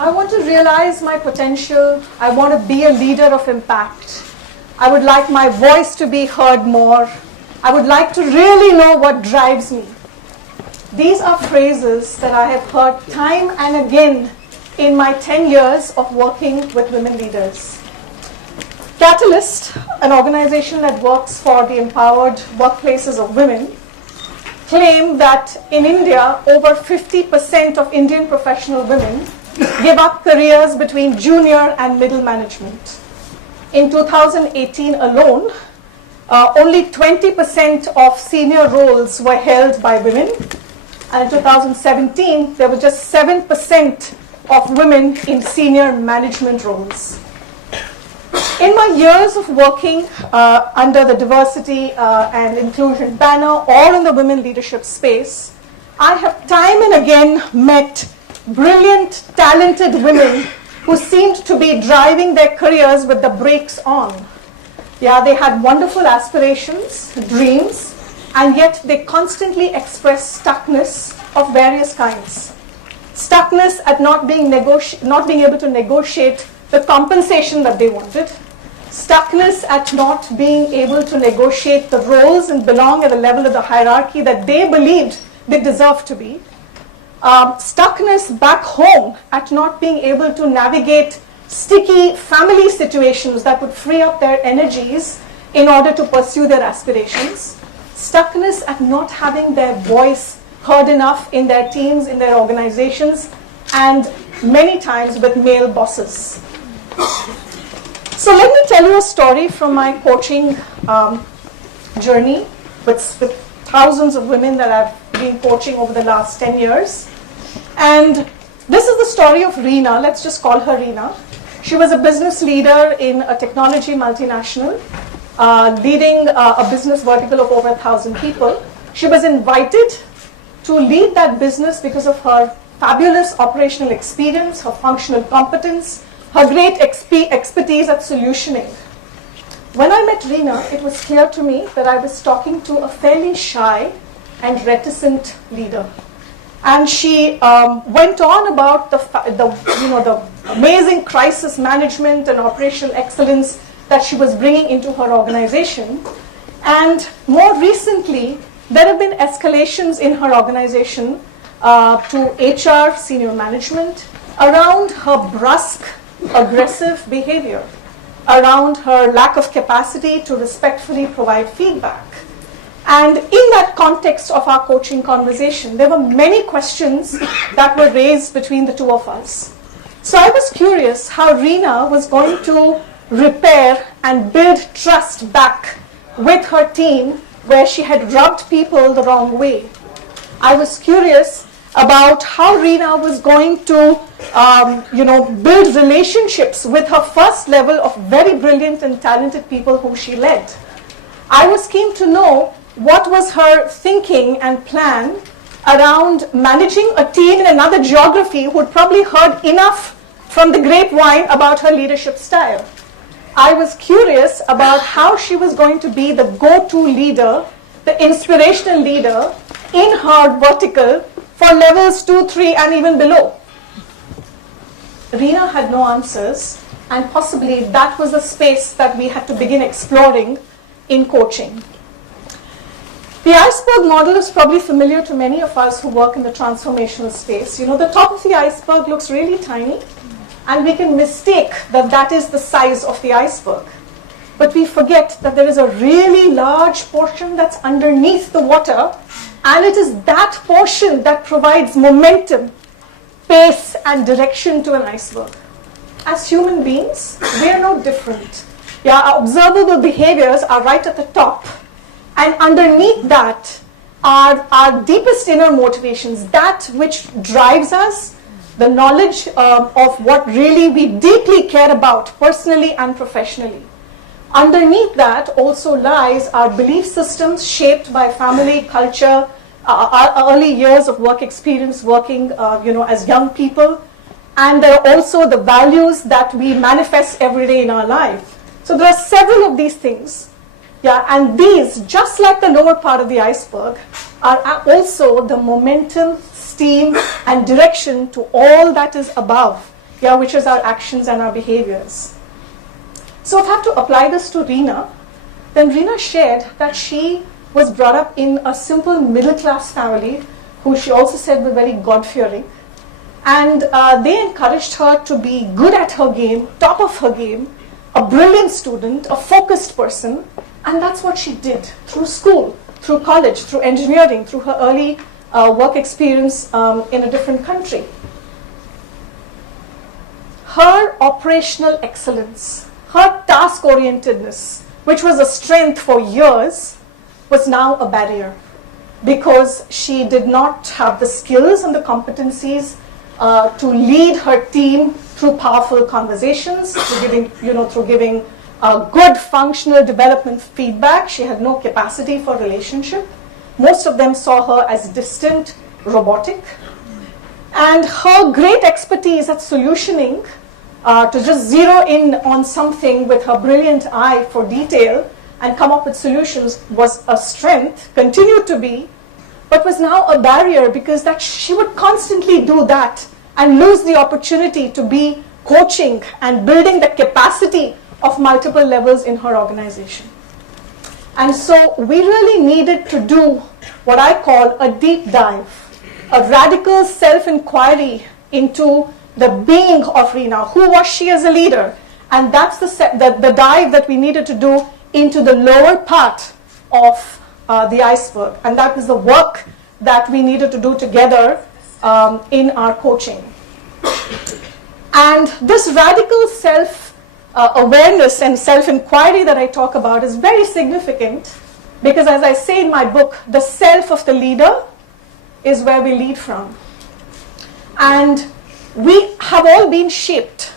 I want to realize my potential. I want to be a leader of impact. I would like my voice to be heard more. I would like to really know what drives me. These are phrases that I have heard time and again in my 10 years of working with women leaders. Catalyst, an organization that works for the empowered workplaces of women, claim that in India, over 50% of Indian professional women give up careers between junior and middle management. In 2018 alone, only 20% of senior roles were held by women. And in 2017, there were just 7% of women in senior management roles. In my years of working under the diversity and inclusion banner or in the women leadership space, I have time and again met brilliant, talented women who seemed to be driving their careers with the brakes on. Yeah, they had wonderful aspirations, dreams, and yet they constantly expressed stuckness of various kinds. Stuckness at not being able to negotiate the compensation that they wanted. Stuckness at not being able to negotiate the roles and belong at the level of the hierarchy that they believed they deserved to be. Stuckness back home at not being able to navigate sticky family situations that would free up their energies in order to pursue their aspirations. Stuckness at not having their voice heard enough in their teams, in their organizations, and many times with male bosses. So let me tell you a story from my coaching journey with thousands of women that I've been coaching over the last 10 years. And this is the story of Reena. Let's just call her Reena. She was a business leader in a technology multinational, leading a business vertical of over 1,000 people. She was invited to lead that business because of her fabulous operational experience, her functional competence, her great expertise at solutioning. When I met Reena, it was clear to me that I was talking to a fairly shy and reticent leader. And she went on about the amazing crisis management and operational excellence that she was bringing into her organization. And more recently, there have been escalations in her organization to HR, senior management, around her brusque, aggressive behavior, around her lack of capacity to respectfully provide feedback. And in that context of our coaching conversation, there were many questions that were raised between the two of us. So I was curious how Reena was going to repair and build trust back with her team where she had rubbed people the wrong way. I was curious about how Reena was going to build relationships with her first level of very brilliant and talented people whom she led. I was keen to know what was her thinking and plan around managing a team in another geography who had probably heard enough from the grapevine about her leadership style. I was curious about how she was going to be the go-to leader, the inspirational leader in her vertical for levels 2, 3, and even below. Reena had no answers, and possibly that was the space that we had to begin exploring in coaching. The iceberg model is probably familiar to many of us who work in the transformational space. You know, the top of the iceberg looks really tiny, and we can mistake that that is the size of the iceberg. But we forget that there is a really large portion that's underneath the water, and it is that portion that provides momentum, pace, and direction to an iceberg. As human beings, we are no different. Yeah, our observable behaviors are right at the top. And underneath that are our deepest inner motivations, that which drives us, the knowledge of what really we deeply care about personally and professionally. Underneath that also lies our belief systems shaped by family, culture, our early years of work experience working as young people. And there are also the values that we manifest every day in our life. So there are several of these things. Yeah, and these, just like the lower part of the iceberg, are also the momentum, steam, and direction to all that is above yeah, which is our actions and our behaviors. So if I have to apply this to Reena, then Reena shared that she was brought up in a simple middle-class family who she also said were very God-fearing. And they encouraged her to be good at her game, top of her game, a brilliant student, a focused person. And that's what she did through school, through college, through engineering, through her early work experience in a different country. Her operational excellence, her task-orientedness, which was a strength for years, was now a barrier because she did not have the skills and the competencies to lead her team through powerful conversations, through giving good functional development feedback. She had no capacity for relationship. Most of them saw her as distant, robotic. And her great expertise at solutioning, to just zero in on something with her brilliant eye for detail and come up with solutions, was a strength, continued to be, but was now a barrier because that she would constantly do that and lose the opportunity to be coaching and building the capacity of multiple levels in her organization. And so we really needed to do what I call a deep dive, a radical self-inquiry into the being of Reena. Who was she as a leader? And that's the dive that we needed to do into the lower part of the iceberg. And that was the work that we needed to do together in our coaching. And this radical self-awareness and self-inquiry that I talk about is very significant because, as I say in my book, the self of the leader is where we lead from. And we have all been shaped.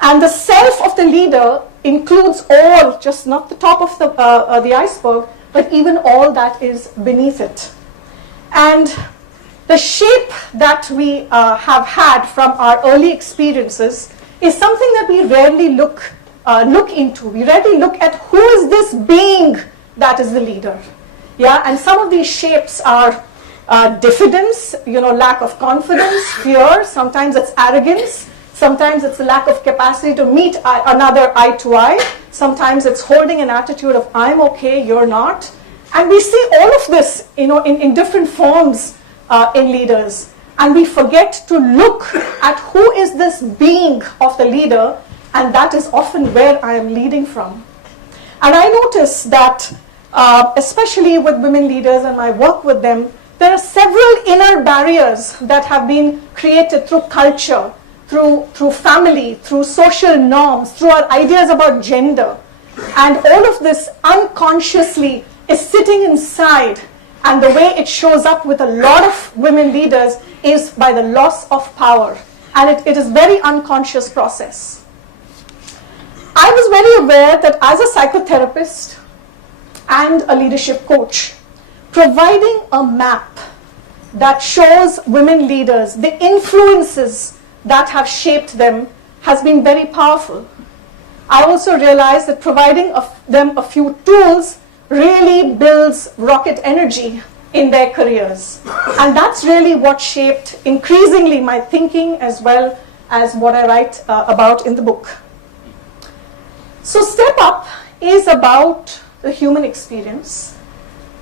And the self of the leader includes all, just not the top of the iceberg, but even all that is beneath it. And the shape that we have had from our early experiences is something that we rarely look into. We rarely look at who is this being that is the leader. Yeah, and some of these shapes are diffidence, lack of confidence, fear. Sometimes it's arrogance. Sometimes it's a lack of capacity to meet another eye to eye. Sometimes it's holding an attitude of I'm okay, you're not. And we see all of this, in different forms in leaders. And we forget to look at who is this being of the leader, and that is often where I am leading from. And I notice that, especially with women leaders and my work with them, there are several inner barriers that have been created through culture, through family, through social norms, through our ideas about gender. And all of this unconsciously is sitting inside, and the way it shows up with a lot of women leaders is by the loss of power. And it is a very unconscious process. I was very aware that as a psychotherapist and a leadership coach, providing a map that shows women leaders the influences that have shaped them has been very powerful. I also realized that providing them a few tools really builds rocket energy in their careers. And that's really what shaped increasingly my thinking as well as what I write about in the book. So Step Up is about the human experience,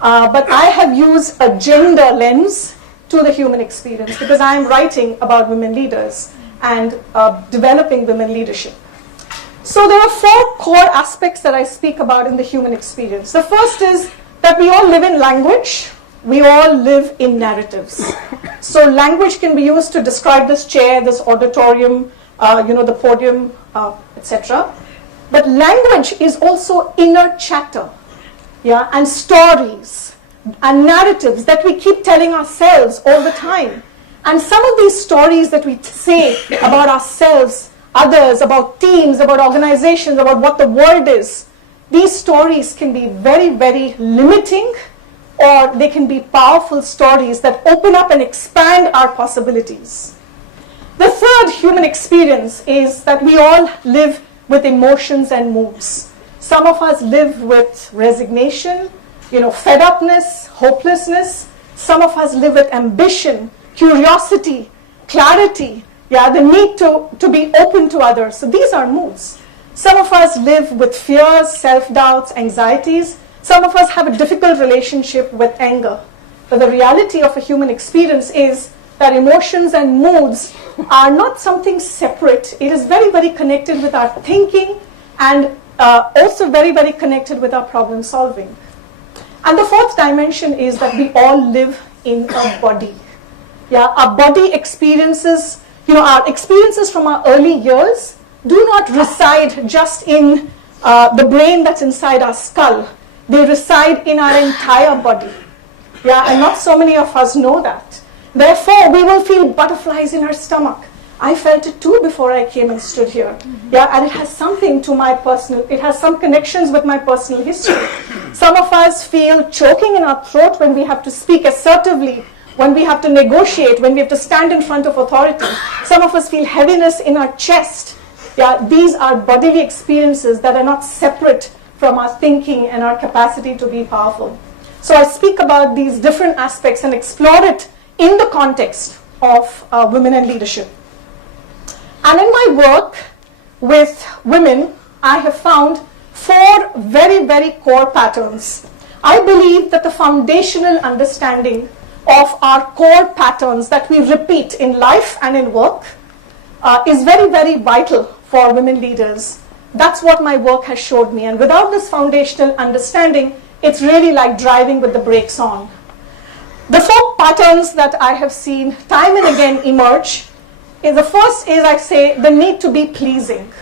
but I have used a gender lens to the human experience because I am writing about women leaders and developing women leadership. So there are 4 core aspects that I speak about in the human experience. The first is that we all live in language. We all live in narratives. So language can be used to describe this chair, this auditorium, the podium, etc. But language is also inner chatter, yeah, and stories and narratives that we keep telling ourselves all the time. And some of these stories that we say about ourselves, others, about teams, about organizations, about what the world is, these stories can be very, very limiting, or they can be powerful stories that open up and expand our possibilities. The third human experience is that we all live with emotions and moods. Some of us live with resignation, fed upness, hopelessness. Some of us live with ambition, curiosity, clarity, Yeah, the need to be open to others. So these are moods. Some of us live with fears, self-doubts, anxieties. Some of us have a difficult relationship with anger. But the reality of a human experience is that emotions and moods are not something separate. It is very, very connected with our thinking and also very, very connected with our problem solving. And the fourth dimension is that we all live in a body. Yeah, our body experiences, our experiences from our early years do not reside just in the brain that's inside our skull. They reside in our entire body. Yeah, and not so many of us know that. Therefore, we will feel butterflies in our stomach. I felt it too before I came and stood here. Yeah, and it has something to my personal, it has some connections with my personal history. Some of us feel choking in our throat when we have to speak assertively, when we have to negotiate, when we have to stand in front of authority. Some of us feel heaviness in our chest. Yeah, these are bodily experiences that are not separate from our thinking and our capacity to be powerful. So I speak about these different aspects and explore it in the context of women and leadership. And in my work with women, I have found 4 very, very core patterns. I believe that the foundational understanding of our core patterns that we repeat in life and in work is very, very vital for women leaders. That's what my work has showed me. And without this foundational understanding, it's really like driving with the brakes on. The 4 patterns that I have seen time and again emerge is the first is, I say, the need to be pleasing.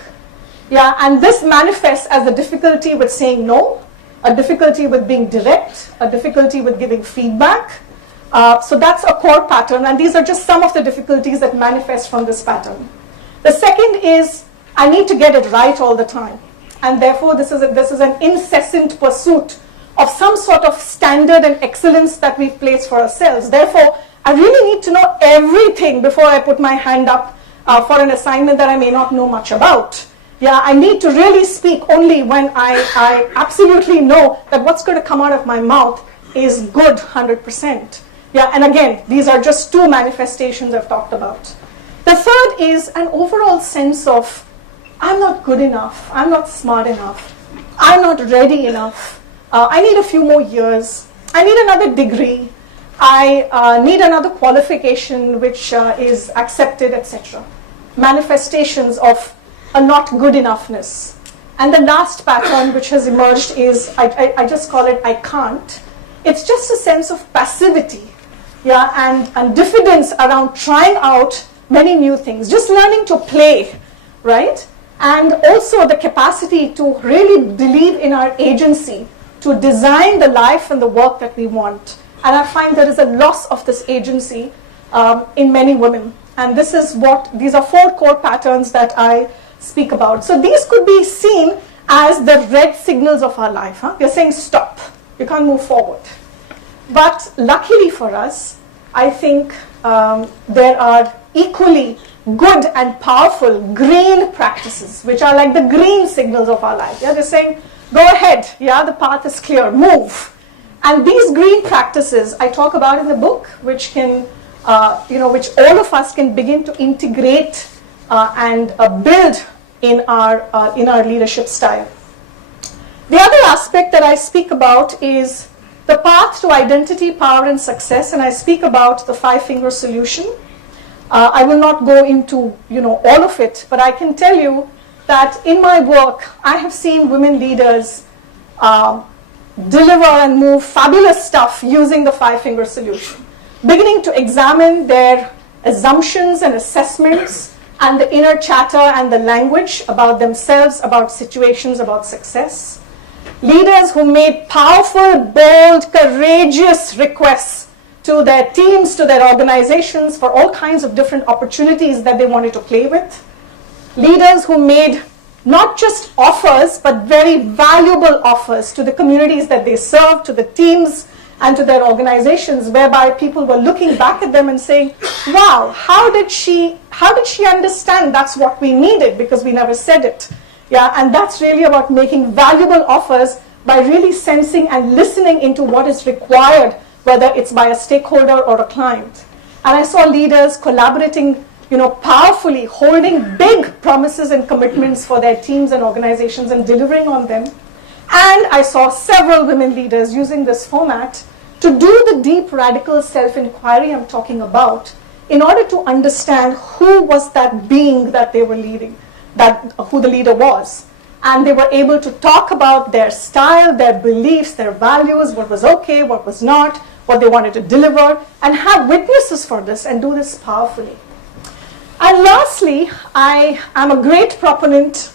Yeah, and this manifests as a difficulty with saying no, a difficulty with being direct, a difficulty with giving feedback. So that's a core pattern, and these are just some of the difficulties that manifest from this pattern. The second is, I need to get it right all the time. And therefore, this is an incessant pursuit of some sort of standard and excellence that we've placed for ourselves. Therefore, I really need to know everything before I put my hand up for an assignment that I may not know much about. Yeah, I need to really speak only when I absolutely know that what's going to come out of my mouth is good 100%. Yeah, and again, these are just 2 manifestations I've talked about. The third is an overall sense of, I'm not good enough, I'm not smart enough, I'm not ready enough, I need a few more years, I need another degree, I need another qualification which is accepted, etc. Manifestations of a not good enoughness. And the last pattern which has emerged is, I just call it I can't. It's just a sense of passivity, yeah, and diffidence around trying out many new things, just learning to play, right? And also the capacity to really believe in our agency, to design the life and the work that we want. And I find there is a loss of this agency in many women. And these are 4 core patterns that I speak about. So these could be seen as the red signals of our life. They're saying stop, you can't move forward. But luckily for us, I think there are equally good and powerful green practices, which are like the green signals of our life. Yeah, they're saying, go ahead, yeah, the path is clear, move. And these green practices I talk about in the book, which can, which all of us can begin to integrate and build in our leadership style. The other aspect that I speak about is the path to identity, power, and success, and I speak about the 5-finger solution. I will not go into all of it, but I can tell you that in my work, I have seen women leaders deliver and move fabulous stuff using the 5-finger solution, beginning to examine their assumptions and assessments and the inner chatter and the language about themselves, about situations, about success. Leaders who made powerful, bold, courageous requests to their teams, to their organizations for all kinds of different opportunities that they wanted to play with. Leaders who made not just offers, but very valuable offers to the communities that they serve, to the teams, and to their organizations, whereby people were looking back at them and saying, wow, how did she understand that's what we needed, because we never said it. Yeah, and that's really about making valuable offers by really sensing and listening into what is required, whether it's by a stakeholder or a client. And I saw leaders collaborating powerfully holding big promises and commitments for their teams and organizations and delivering on them. And I saw several women leaders using this format to do the deep radical self-inquiry I'm talking about in order to understand who was that being that they were leading, who the leader was. And they were able to talk about their style, their beliefs, their values, what was okay, what was not, what they wanted to deliver, and have witnesses for this and do this powerfully. And lastly, I am a great proponent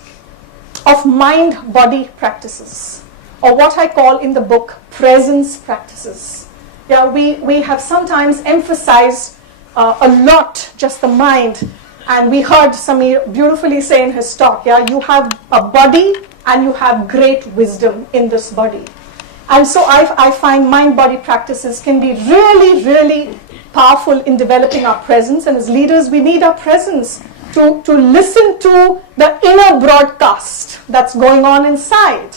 of mind-body practices, or what I call in the book presence practices. Yeah, we have sometimes emphasized a lot just the mind, and we heard Samir beautifully say in his talk, yeah, you have a body and you have great wisdom in this body. And so I find mind-body practices can be really, really powerful in developing our presence, and as leaders we need our presence to listen to the inner broadcast that's going on inside.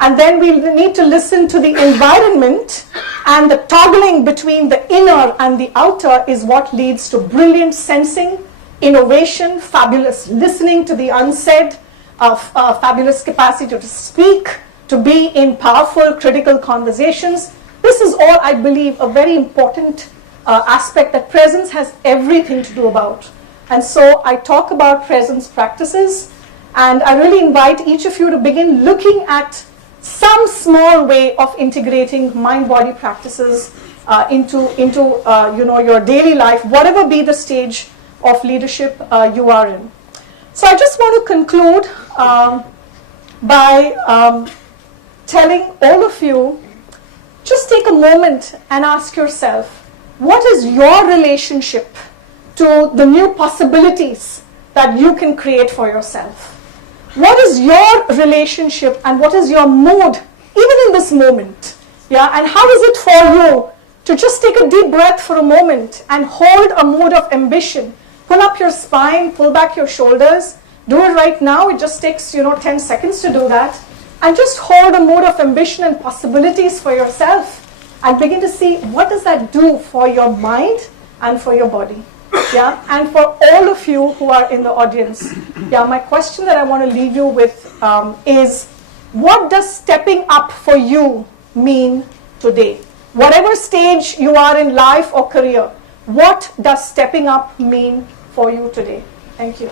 And then we need to listen to the environment, and the toggling between the inner and the outer is what leads to brilliant sensing, innovation, fabulous listening to the unsaid, fabulous capacity to speak, to be in powerful, critical conversations. This is all, I believe, a very important aspect that presence has everything to do about. And so I talk about presence practices, and I really invite each of you to begin looking at some small way of integrating mind-body practices into your daily life, whatever be the stage of leadership you are in. So I just want to conclude by telling all of you, just take a moment and ask yourself, what is your relationship to the new possibilities that you can create for yourself? What is your relationship and what is your mood, even in this moment? Yeah, and how is it for you to just take a deep breath for a moment and hold a mood of ambition? Pull up your spine, pull back your shoulders. Do it right now. It just takes 10 seconds to do that. And just hold a mood of ambition and possibilities for yourself, and begin to see what does that do for your mind and for your body. Yeah, and for all of you who are in the audience, yeah, my question that I want to leave you with is, what does stepping up for you mean today? Whatever stage you are in life or career, what does stepping up mean for you today? Thank you.